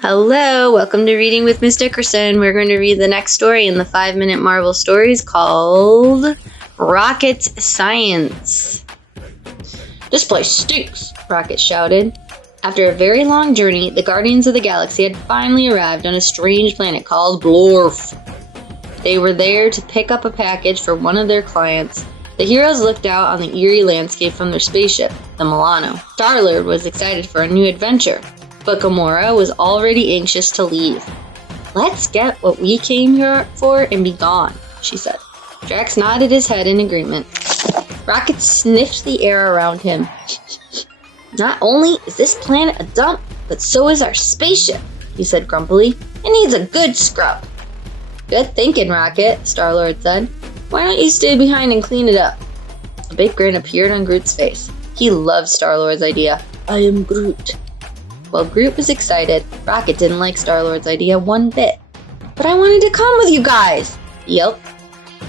Hello, welcome to Reading with Miss Dickerson. We're going to read the next story in the 5-minute Marvel stories called Rocket Science. This place stinks, Rocket shouted. After a very long journey, the Guardians of the Galaxy had finally arrived on a strange planet called Blorf. They were there to pick up a package for one of their clients. The heroes looked out on the eerie landscape from their spaceship, the Milano. Starlord was excited for a new adventure, but Gamora was already anxious to leave. "Let's get what we came here for and be gone," she said. Drax nodded his head in agreement. Rocket sniffed the air around him. "Not only is this planet a dump, but so is our spaceship," he said grumpily. "It needs a good scrub." "Good thinking, Rocket," Starlord said. "Why don't you stay behind and clean it up?" A big grin appeared on Groot's face. He loved Starlord's idea. "I am Groot." While Groot was excited, Rocket didn't like Starlord's idea one bit. "But I wanted to come with you guys," he yelped.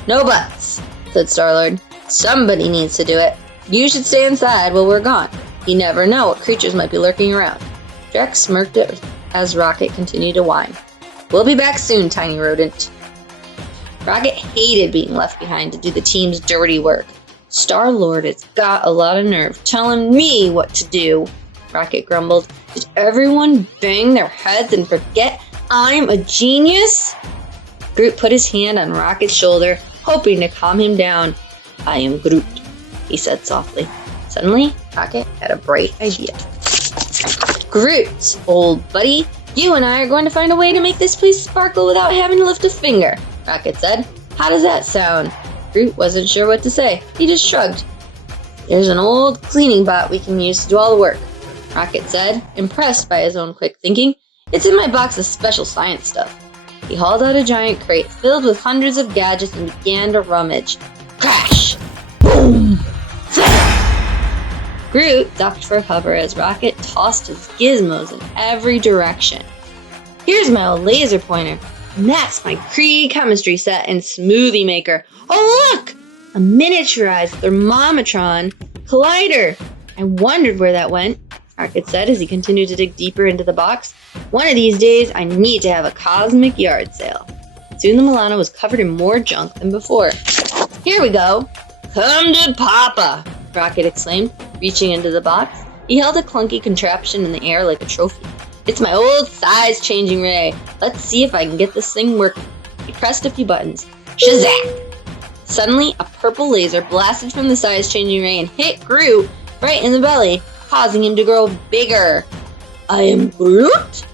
"No buts," said Starlord. "Somebody needs to do it. You should stay inside while we're gone. You never know what creatures might be lurking around." Drax smirked as Rocket continued to whine. "We'll be back soon, tiny rodent." Rocket hated being left behind to do the team's dirty work. "Starlord has got a lot of nerve telling me what to do," Rocket grumbled. "Did everyone bang their heads and forget I'm a genius?" Groot put his hand on Rocket's shoulder, hoping to calm him down. "I am Groot," he said softly. Suddenly, Rocket had a bright idea. "Groot, old buddy, you and I are going to find a way to make this place sparkle without having to lift a finger," Rocket said. "How does that sound?" Groot wasn't sure what to say. He just shrugged. "There's an old cleaning bot we can use to do all the work," Rocket said, impressed by his own quick thinking. "It's in my box of special science stuff." He hauled out a giant crate filled with hundreds of gadgets and began to rummage. Crash! Boom! Groot ducked for cover as Rocket tossed his gizmos in every direction. "Here's my old laser pointer, and that's my Kree chemistry set and smoothie maker. Oh look! A miniaturized thermometron collider. I wondered where that went," Rocket said as he continued to dig deeper into the box. "One of these days, I need to have a cosmic yard sale." Soon the Milano was covered in more junk than before. "Here we go. Come to Papa," Rocket exclaimed, reaching into the box. He held a clunky contraption in the air like a trophy. "It's my old size-changing ray. Let's see if I can get this thing working." He pressed a few buttons. Shazak! Suddenly, a purple laser blasted from the size-changing ray and hit Groot right in the belly, causing him to grow bigger. "I am Groot?"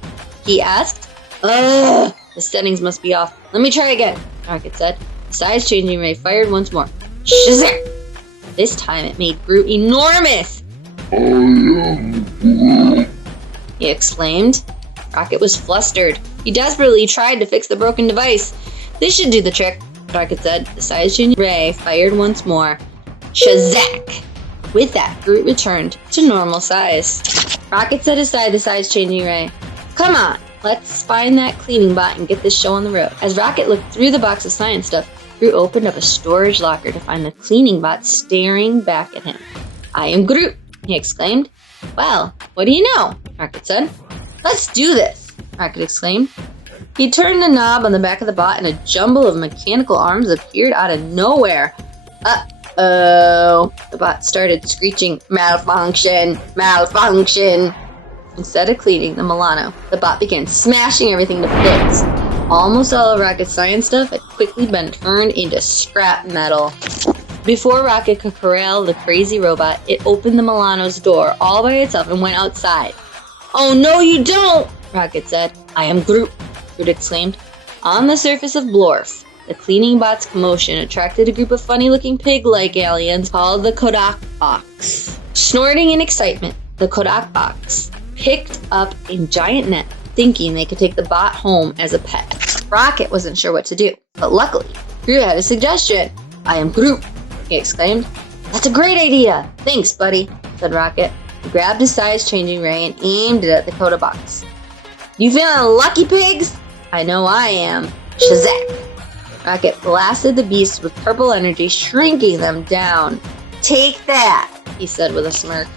he asked. "Ugh, the settings must be off. Let me try again," Rocket said. The size-changing ray fired once more. Shazam! This time it made Groot enormous. "I am Groot," he exclaimed. Rocket was flustered. He desperately tried to fix the broken device. "This should do the trick," Rocket said. The size-changing ray fired once more. Shazak! With that, Groot returned to normal size. Rocket set aside the size-changing ray. "Come on, let's find that cleaning bot and get this show on the road." As Rocket looked through the box of science stuff, Groot opened up a storage locker to find the cleaning bot staring back at him. "I am Groot," he exclaimed. "Well, what do you know?" Rocket said. "Let's do this," Rocket exclaimed. He turned the knob on the back of the bot and a jumble of mechanical arms appeared out of nowhere. Uh-oh, the bot started screeching, "Malfunction! Malfunction!" Instead of cleaning the Milano, the bot began smashing everything to bits. Almost all of Rocket's science stuff had quickly been turned into scrap metal. Before Rocket could corral the crazy robot, it opened the Milano's door all by itself and went outside. "Oh no you don't!" Rocket said. "I am Groot," Groot exclaimed. On the surface of Blorf, the cleaning bot's commotion attracted a group of funny-looking pig-like aliens called the Kodak Ox. Snorting in excitement, the Kodak Ox picked up a giant net, thinking they could take the bot home as a pet. Rocket wasn't sure what to do, but luckily, Groot had a suggestion. "I am Groot," he exclaimed. "That's a great idea! Thanks, buddy," said Rocket. He grabbed his size-changing ray and aimed it at the Kodak Box. "You feeling lucky, pigs?" "I know I am." Shazak! Rocket blasted the beasts with purple energy, shrinking them down. "Take that," he said with a smirk.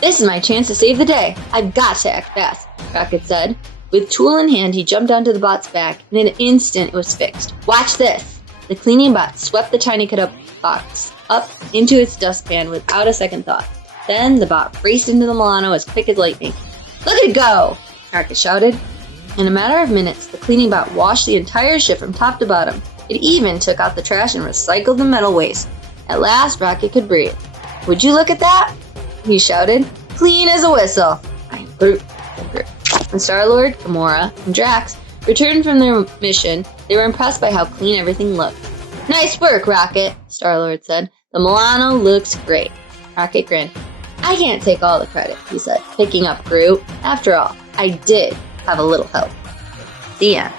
"This is my chance to save the day. I've got to act fast," Rocket said. With tool in hand, he jumped onto the bot's back. In an instant, it was fixed. Watch this! The cleaning bot swept the tiny Kodak Ox up into its dustpan without a second thought. Then the bot raced into the Milano as quick as lightning. Look at it go! Rocket shouted. In a matter of minutes, the cleaning bot washed the entire ship from top to bottom. It even took out the trash and recycled the metal waste. At last, Rocket could breathe. Would you look at that? He shouted. Clean as a whistle. I'm Groot. When Starlord, Gamora, and Drax returned from their mission, they were impressed by how clean everything looked. Nice work, Rocket, Starlord said. The Milano looks great. Rocket grinned. I can't take all the credit, he said, picking up Groot. After all, I did have a little help. The end.